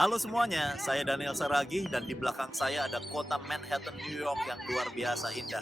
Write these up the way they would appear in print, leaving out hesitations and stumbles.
Halo semuanya, saya Daniel Saragi dan di belakang saya ada kota Manhattan, New York yang luar biasa indah.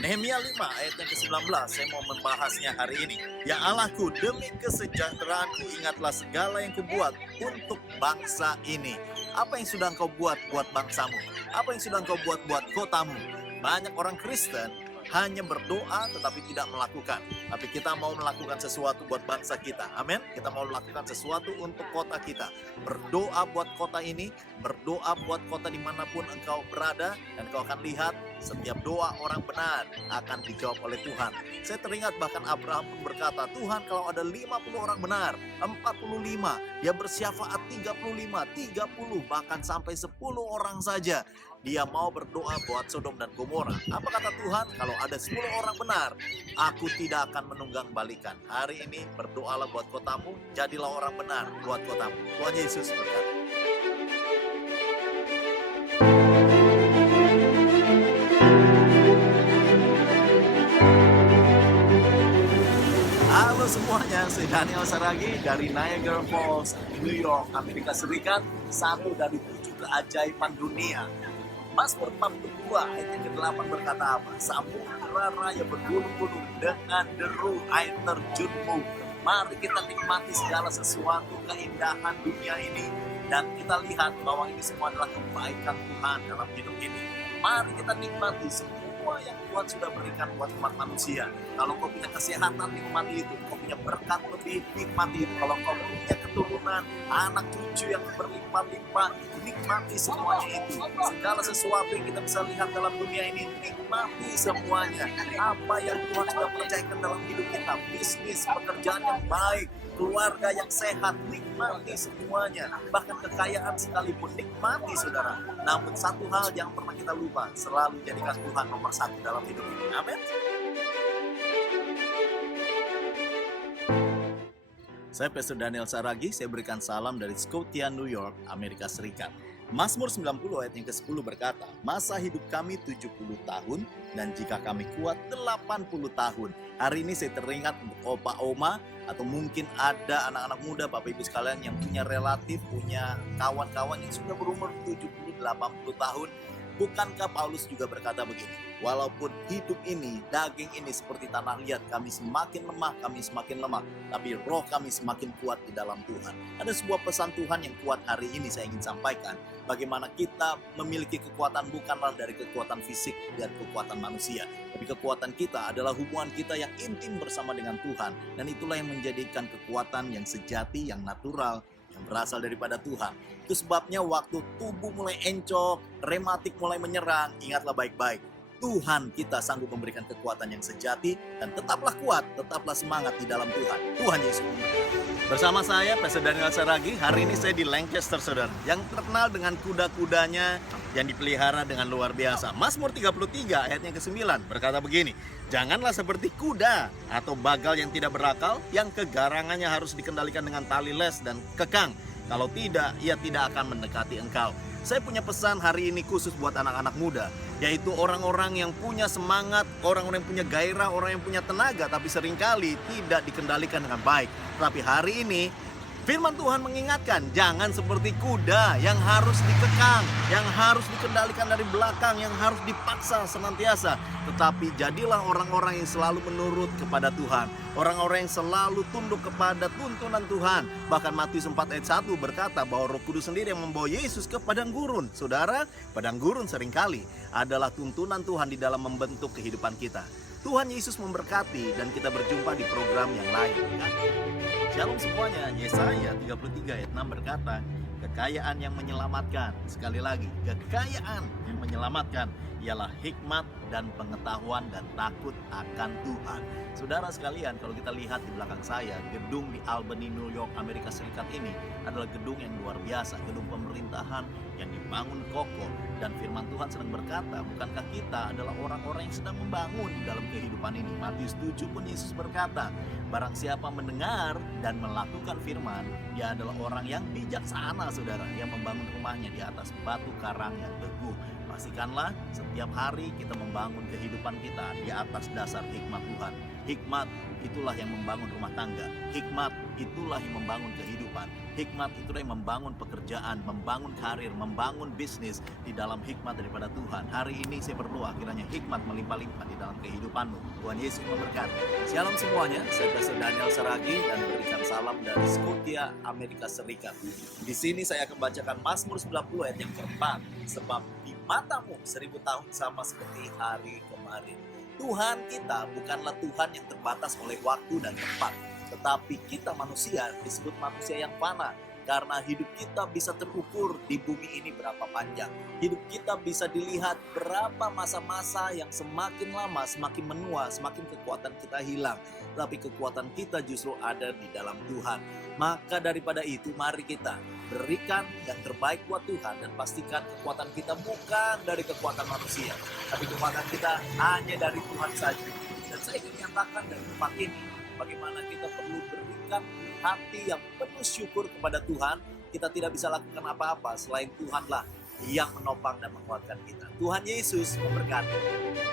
Nehemia 5 ayat yang ke-19, saya mau membahasnya hari ini. Ya Allahku, demi kesejahteraanku ingatlah segala yang kubuat untuk bangsa ini. Apa yang sudah engkau buat buat bangsamu? Apa yang sudah engkau buat buat kotamu? Banyak orang Kristen hanya berdoa tetapi tidak melakukan. Tapi kita mau melakukan sesuatu buat bangsa kita. Amin. Kita mau melakukan sesuatu untuk kota kita. Berdoa buat kota ini, berdoa buat kota dimanapun engkau berada, dan kau akan lihat setiap doa orang benar akan dijawab oleh Tuhan. Saya teringat bahkan Abraham pun berkata, Tuhan kalau ada 50 orang benar, 45, dia bersyafaat 35, 30, bahkan sampai 10 orang saja. Dia mau berdoa buat Sodom dan Gomora. Apa kata Tuhan? Kalau ada 10 orang benar, aku tidak akan menunggang balikan. Hari ini berdoalah buat kotamu, jadilah orang benar buat kotamu. Tuhan Yesus berkata. Halo semuanya, saya Daniel Saragi dari Niagara Falls, New York, Amerika Serikat. Satu dari 7 keajaiban dunia. Mazmur 42 ayat yang ke-8 berkata apa? Samudra raya bergulung-gulung dengan deru air terjunmu. Mari kita nikmati segala sesuatu keindahan dunia ini. Dan kita lihat bahwa ini semua adalah kebaikan Tuhan dalam hidup ini. Mari kita nikmati semua yang Tuhan sudah berikan buat umat manusia. Kalau kau punya kesehatan, nikmati itu. Kau punya berkat lebih, nikmati itu. Kalau kau punya keturunan, anak cucu yang berlimpah-limpah, nikmati semuanya itu. Segala sesuatu yang kita bisa lihat dalam dunia ini, nikmati semuanya. Apa yang Tuhan sudah percayakan dalam hidup kita, bisnis, pekerjaan yang baik, keluarga yang sehat, nikmati semuanya. Bahkan kekayaan sekalipun, nikmati saudara. Namun satu hal yang pernah kita lupa, selalu jadikan Tuhan nomor 1 dalam hidup ini. Amin. Saya Pastor Daniel Saragi, saya berikan salam dari Scotia, New York, Amerika Serikat. Mazmur 90 ayat yang ke-10 berkata, masa hidup kami 70 tahun dan jika kami kuat 80 tahun. Hari ini saya teringat untuk opa oma atau mungkin ada anak-anak muda Bapak Ibu sekalian yang punya relatif, punya kawan-kawan yang sudah berumur 70-80 tahun. Bukankah Paulus juga berkata begini, walaupun hidup ini, daging ini seperti tanah liat, kami semakin lemah, tapi roh kami semakin kuat di dalam Tuhan. Ada sebuah pesan Tuhan yang kuat hari ini saya ingin sampaikan, bagaimana kita memiliki kekuatan bukanlah dari kekuatan fisik dan kekuatan manusia, tapi kekuatan kita adalah hubungan kita yang intim bersama dengan Tuhan, dan itulah yang menjadikan kekuatan yang sejati, yang natural, yang berasal daripada Tuhan. Itu sebabnya waktu tubuh mulai encok, rematik mulai menyerang, ingatlah baik-baik. Tuhan kita sanggup memberikan kekuatan yang sejati dan tetaplah kuat, tetaplah semangat di dalam Tuhan. Tuhan Yesus. Bersama saya, Pastor Daniel Saragi, hari ini saya di Lancaster, saudara, yang terkenal dengan kuda-kudanya yang dipelihara dengan luar biasa. Mazmur 33 ayatnya ke-9 berkata begini, janganlah seperti kuda atau bagal yang tidak berakal, yang kegarangannya harus dikendalikan dengan tali les dan kekang. Kalau tidak, ia tidak akan mendekati engkau. Saya punya pesan hari ini khusus buat anak-anak muda, yaitu orang-orang yang punya semangat, orang-orang yang punya gairah, orang yang punya tenaga, tapi seringkali tidak dikendalikan dengan baik. Tapi hari ini, firman Tuhan mengingatkan, jangan seperti kuda yang harus dikekang, yang harus dikendalikan dari belakang, yang harus dipaksa senantiasa. Tetapi jadilah orang-orang yang selalu menurut kepada Tuhan, orang-orang yang selalu tunduk kepada tuntunan Tuhan. Bahkan Matius 4 ayat 1 berkata bahwa Roh Kudus sendiri yang membawa Yesus ke padang gurun. Saudara, padang gurun seringkali adalah tuntunan Tuhan di dalam membentuk kehidupan kita. Tuhan Yesus memberkati dan kita berjumpa di program yang lain. Shalom semuanya, Yesaya 33 ayat 6 berkata, kekayaan yang menyelamatkan, sekali lagi, kekayaan yang menyelamatkan ialah hikmat dan pengetahuan dan takut akan Tuhan. Saudara sekalian, kalau kita lihat di belakang saya, gedung di Albany, New York, Amerika Serikat ini adalah gedung yang luar biasa, gedung pemerintahan yang dibangun kokoh. Dan firman Tuhan sedang berkata, bukankah kita adalah orang-orang yang sedang membangun di dalam kehidupan ini? Matius 7 pun Yesus berkata, barang siapa mendengar dan melakukan firman, dia adalah orang yang bijaksana, saudara, yang membangun rumahnya di atas batu karang yang teguh. Pastikanlah setiap hari kita membangun kehidupan kita di atas dasar hikmat Tuhan. Hikmat itulah yang membangun rumah tangga. Hikmat itulah yang membangun kehidupan. Hikmat itulah yang membangun pekerjaan, membangun karir, membangun bisnis di dalam hikmat daripada Tuhan. Hari ini saya berdoa kiranya hikmat melimpah-limpah di dalam kehidupanmu. Tuhan Yesus memberkati. Shalom semuanya, saya Pastor Daniel Saragi dan berikan salam dari Scotia, Amerika Serikat. Di sini saya akan bacakan Mazmur 90 ayat yang keempat. Sebab di matamu 1000 tahun sama seperti hari kemarin. Tuhan kita bukanlah Tuhan yang terbatas oleh waktu dan tempat, tetapi kita manusia disebut manusia yang fana, karena hidup kita bisa terukur di bumi ini berapa panjang. Hidup kita bisa dilihat berapa masa-masa yang semakin lama semakin menua, semakin kekuatan kita hilang. Tapi kekuatan kita justru ada di dalam Tuhan. Maka daripada itu mari kita berikan yang terbaik buat Tuhan dan pastikan kekuatan kita bukan dari kekuatan manusia, tapi kekuatan kita hanya dari Tuhan saja. Dan saya ingin nyatakan dari tempat ini bagaimana kita perlu berikan hati yang penuh syukur kepada Tuhan. Kita tidak bisa lakukan apa-apa selain Tuhanlah yang menopang dan menguatkan kita. Tuhan Yesus memberkati.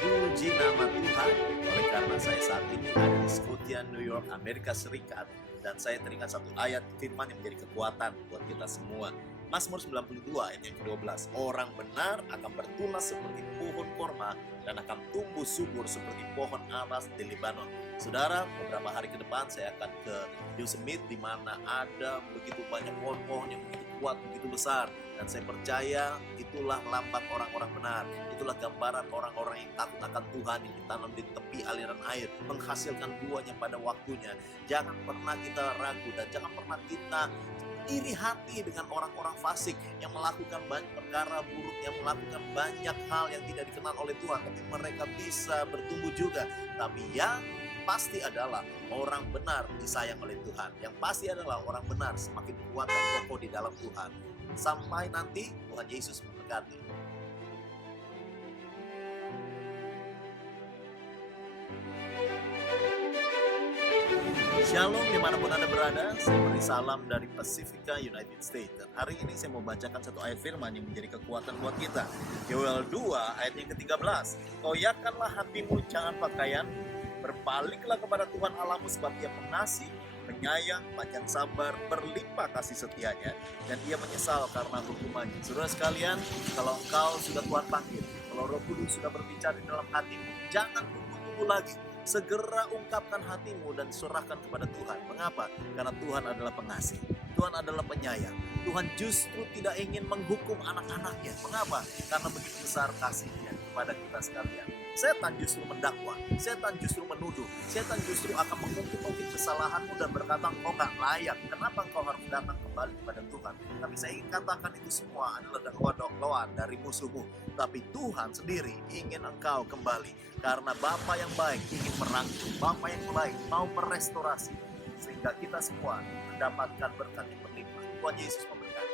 Puji nama Tuhan. Oleh karena saya saat ini ada di Scotia, New York, Amerika Serikat, dan saya teringat satu ayat firman yang menjadi kekuatan buat kita semua. Mazmur 92 ayat yang ke-12. Orang benar akan bertunas seperti pohon korma dan akan tumbuh subur seperti pohon aras di Lebanon. Saudara, beberapa hari ke depan saya akan ke Yosemite di mana ada begitu banyak pohon-pohon yang begitu kuat, begitu besar. Dan saya percaya itulah lambang orang-orang benar. Itulah gambaran orang-orang yang takut akan Tuhan, yang ditanam di tepi aliran air, menghasilkan buahnya pada waktunya. Jangan pernah kita ragu dan jangan pernah kita iri hati dengan orang-orang fasik yang melakukan banyak perkara buruk, yang melakukan banyak hal yang tidak dikenal oleh Tuhan, tapi mereka bisa bertumbuh juga. Tapi yang pasti adalah orang benar disayang oleh Tuhan. Yang pasti adalah orang benar semakin kuat dan kokoh di dalam Tuhan. Sampai nanti Tuhan Yesus memberkati. Shalom dimanapun Anda berada, saya beri salam dari Pacifica, United States. Dan hari ini saya mau bacakan satu ayat firman yang menjadi kekuatan buat kita. Yoel 2 ayat yang ke-13. Koyakkanlah hatimu, jangan pakaian, berbaliklah kepada Tuhan Allahmu sebab Dia pengasih, penyayang, panjang sabar, berlimpah kasih setianya, dan Ia menyesal karena hukumannya. Saudara sekalian, kalau engkau sudah Tuhan panggil, kalau Roh Kudus sudah berbicara di dalam hatimu, jangan tunggu-tunggu lagi. Segera ungkapkan hatimu dan serahkan kepada Tuhan. Mengapa? Karena Tuhan adalah pengasih. Tuhan adalah penyayang. Tuhan justru tidak ingin menghukum anak-anaknya. Mengapa? Karena begitu besar kasihnya kepada kita sekalian. Setan justru mendakwa, setan justru menuduh, setan justru akan mengungkit-ungkit kesalahanmu dan berkata engkau gak layak. Kenapa engkau harus datang kembali kepada Tuhan? Tapi saya ingin katakan itu semua adalah dakwaan dari musuhmu. Tapi Tuhan sendiri ingin engkau kembali. Karena Bapa yang baik ingin merangkul, Bapa yang baik mau merestorasi. Sehingga kita semua mendapatkan berkat yang berlimpah. Tuhan Yesus memberkati.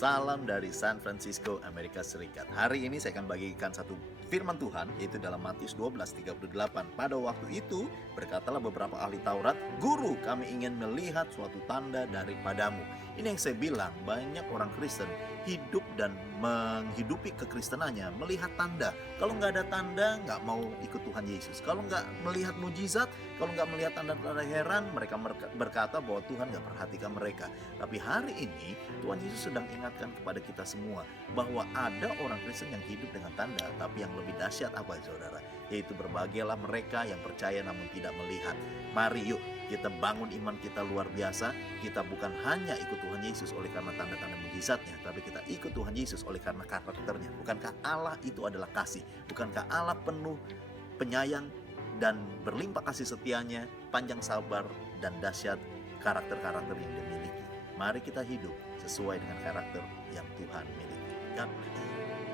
Salam dari San Francisco, Amerika Serikat. Hari ini saya akan bagikan satu firman Tuhan, yaitu dalam Matius 12:38. Pada waktu itu berkatalah beberapa ahli Taurat, "Guru, kami ingin melihat suatu tanda daripadamu." Ini yang saya bilang, banyak orang Kristen hidup dan menghidupi kekristenannya melihat tanda. Kalau nggak ada tanda, nggak mau ikut Tuhan Yesus. Kalau nggak melihat mujizat, kalau nggak melihat tanda-tanda heran, mereka berkata bahwa Tuhan nggak perhatikan mereka. Tapi hari ini Tuhan Yesus sedang ingatkan kepada kita semua bahwa ada orang Kristen yang hidup dengan tanda, tapi yang lebih dahsyat apa, saudara? Yaitu berbahagialah mereka yang percaya namun tidak melihat. Mari yuk kita bangun iman kita luar biasa. Kita bukan hanya ikut Tuhan Yesus oleh karena tanda-tanda mujizatnya, tapi kita ikut Tuhan Yesus oleh karena karakternya. Bukankah Allah itu adalah kasih? Bukankah Allah penuh penyayang dan berlimpah kasih setianya, panjang sabar dan dahsyat karakter-karakter yang Dia miliki? Mari kita hidup sesuai dengan karakter yang Tuhan miliki. God bless.